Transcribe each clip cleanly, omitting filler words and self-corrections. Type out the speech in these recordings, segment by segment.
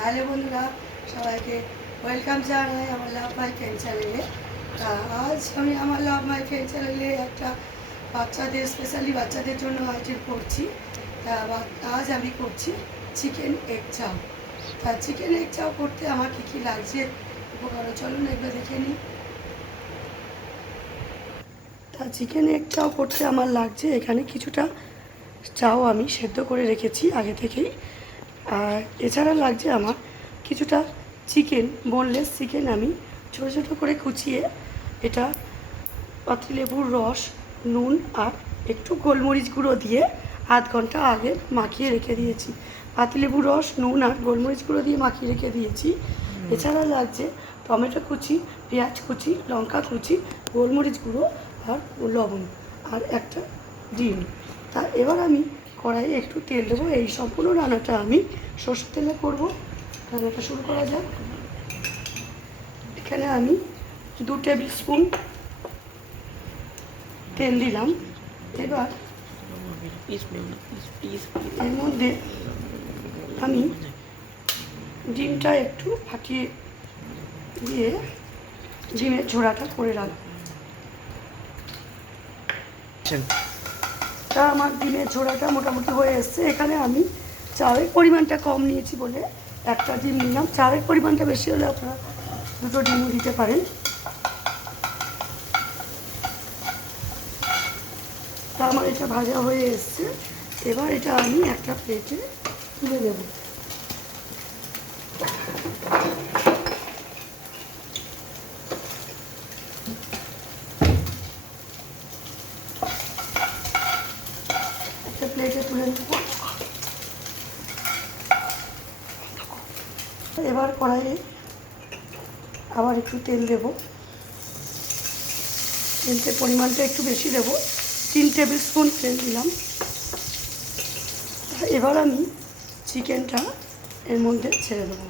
Hello বন্ধুরা, সবাইকে welcome জানাই আমার লাভ মাই ফ্রেন্ড চ্যানেলে। আজ আমি আমার লাভ মাই ফ্রেন্ড চ্যানেলে একটা স্পেশালি বাচ্চাদের জন্য আইটেম করছি। আজ আমি করছি চিকেন এগ চাও। চিকেন এগ চাও করতে আমার কী লাগছে উপকরণ চলুন একবার দেখে নিই। চিকেন এগ চাও করতে আমার লাগছে এখানে কিছুটা চাও আমি সেদ্ধ করে রেখেছি আগে থেকেই। আর এছাড়া লাগছে আমার কিছুটা চিকেন, বোনলেস চিকেন আমি ছোটো ছোটো করে কুচিয়ে এটা পাতিলেবুর রস, নুন আর একটু গোলমরিচ গুঁড়ো দিয়ে আধ ঘন্টা আগে মাখিয়ে রেখে দিয়েছি। পাতিলেবুর রস, নুন আর গোলমরিচ গুঁড়ো দিয়ে মাখিয়ে রেখে দিয়েছি। এছাড়া লাগছে টমেটো কুচি, পেঁয়াজ কুচি, লঙ্কা কুচি, গোলমরিচ গুঁড়ো আর লবণ আর একটা ডিম। এবার আমি কড়াইয়ে একটু তেল দেবো। এই সম্পূর্ণ রান্নাটা আমি সরষের তেলে করব। রান্নাটা শুরু করা যাক। এখানে আমি 2 টেবিল স্পুন তেল দিলাম। এবার এর মধ্যে আমি ডিমটা একটু ফাটিয়ে দিয়ে ডিমের ঝোড়াটা করে রাখবো। আমার ডিমের ঝোড়াটা মোটামুটি হয়ে এসছে। এখানে আমি চালের পরিমাণটা কম নিয়েছি বলে একটা ডিম নিলাম। চালের পরিমাণটা বেশি হলে আপনারা 2টো ডিমও দিতে পারেন। আমার এটা ভাজা হয়ে এসছে। এবার এটা আমি একটা প্লেটে তুলে দেব। একটা প্লেটে তুলে নেব। এবার কড়াইয়ে আবার একটু তেল দেব। তেলের পরিমাণটা একটু বেশি দেব, 3 টেবিল স্পুন তেল দিলাম। এবার আমি চিকেনটা এর মধ্যে ছেড়ে দেবো।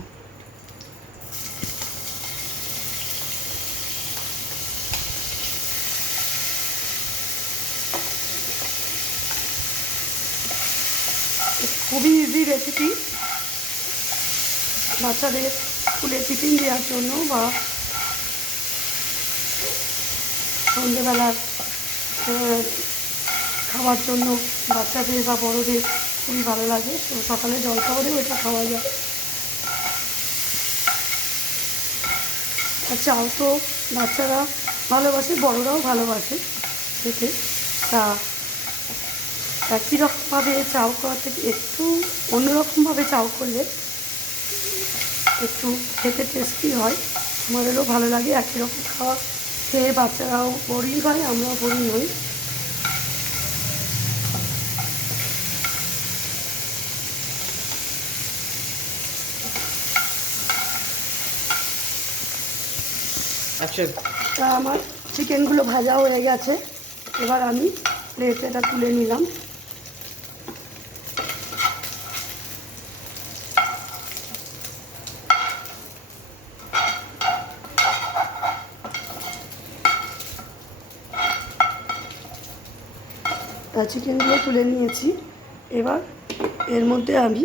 খুবই ইজি রেসিপি, বাচ্চাদের স্কুলে টিফিন দেওয়ার জন্য বা সন্ধ্যেবেলার খাওয়ার জন্য বাচ্চাদের বা বড়োদের খুবই ভালো লাগে। তো সকালে জলখাবারেও এটা খাওয়া যায়। আর চাও তো বাচ্চারা ভালোবাসে, বড়োরাও ভালোবাসে খেতে। একই রকমভাবে চাউ করা থেকে একটু অন্যরকমভাবে চাউ করলে একটু খেতে টেস্টি হয়, আমাদেরও ভালো লাগে। একই রকম খাওয়া খেয়ে বাচ্চারাও বোরিং হয়, আমরাও বোরিং হই। আচ্ছা, আমার চিকেনগুলো ভাজা হয়ে গেছে। এবার আমি প্লেটে এটা তুলে নিলাম। চিকেনগুলো তুলে নিয়েছি। এবার এর মধ্যে আমি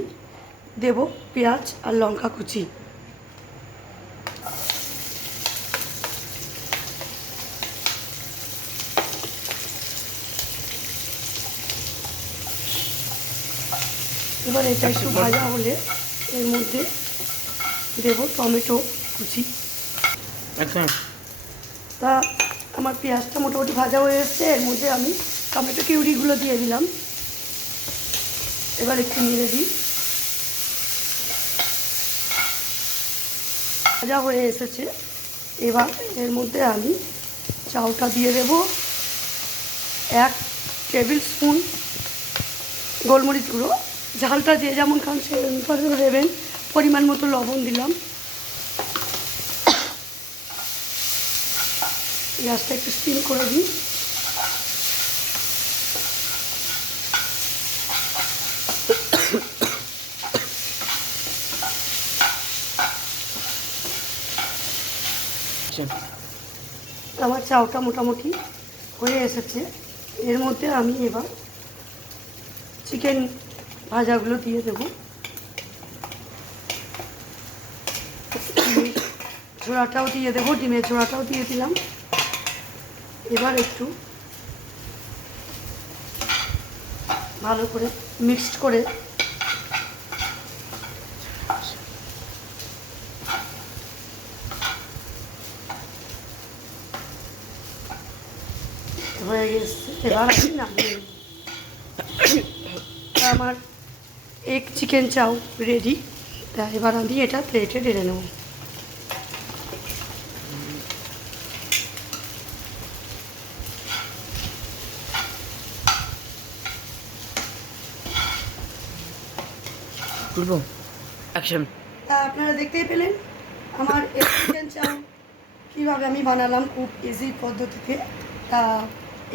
দেব পেঁয়াজ আর লঙ্কা কুচি। এবার এটা একটু ভাজা হলে এর মধ্যে দেব টমেটো কুচি। আচ্ছা, আমার পেঁয়াজটা মোটামুটি ভাজা হয়ে এসছে। এর মধ্যে আমি টমেটো কিউরিগুলো দিয়ে দিলাম। এবার একটু নেড়ে দিই। ভাজা হয়ে এসেছে। এবার এর মধ্যে আমি চাউটা দিয়ে দেব। 1 টেবিল স্পুন গোলমরিচ গুঁড়ো, ঝালটা যে যেমন খান সে অনুপাতে দেবেন। পরিমাণ মতো লবণ দিলাম। গ্যাসটা একটু স্টিম করে দিই। আমার চাউটা মোটামুটি হয়ে এসেছে। এর মধ্যে আমি এবার চিকেন ভাজাগুলো দিয়ে দেব। ডিমের ছোড়াটাও দিয়ে দেবো, ডিমের ছোড়াটাও দিয়ে দিলাম। এবার একটু ভালো করে মিক্সড করে হয়ে গেছে। এবার আমি নামিয়ে নেব। আমার এগ চিকেন চাউ রেডি। তা এবার আমি এটা প্লেটে ঢেলে নেব। তুলবো অ্যাকশন। তা আপনারা দেখতেই পেলেন আমার এগ চিকেন চাউ কীভাবে আমি বানালাম খুব ইজি পদ্ধতিতে। তা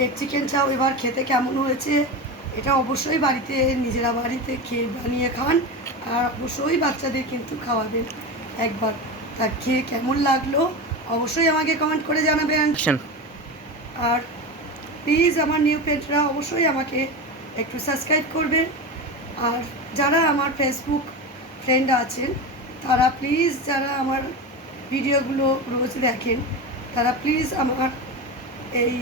এগ চিকেন চাউ এবার খেতে কেমন হয়েছে এটা অবশ্যই বাড়িতে নিজেরা বাড়িতে খেয়ে বানিয়ে খান, আর অবশ্যই বাচ্চাদের কিন্তু খাওয়াবেন একবার। তা খেয়ে কেমন লাগলো অবশ্যই আমাকে কমেন্ট করে জানাবেন। অ্যাকশন। আর প্লিজ আমার নিউ ফ্রেন্ডরা অবশ্যই আমাকে একটু সাবস্ক্রাইব করবেন। আর যারা আমার ফেসবুক ফ্রেন্ড আছেন তারা প্লিজ, যারা আমার ভিডিওগুলো রোজ দেখেন তারা প্লিজ আমার এই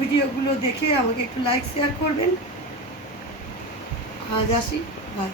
ভিডিওগুলো দেখে আমাকে একটু লাইক শেয়ার করবেন। আজ আসি, বাই।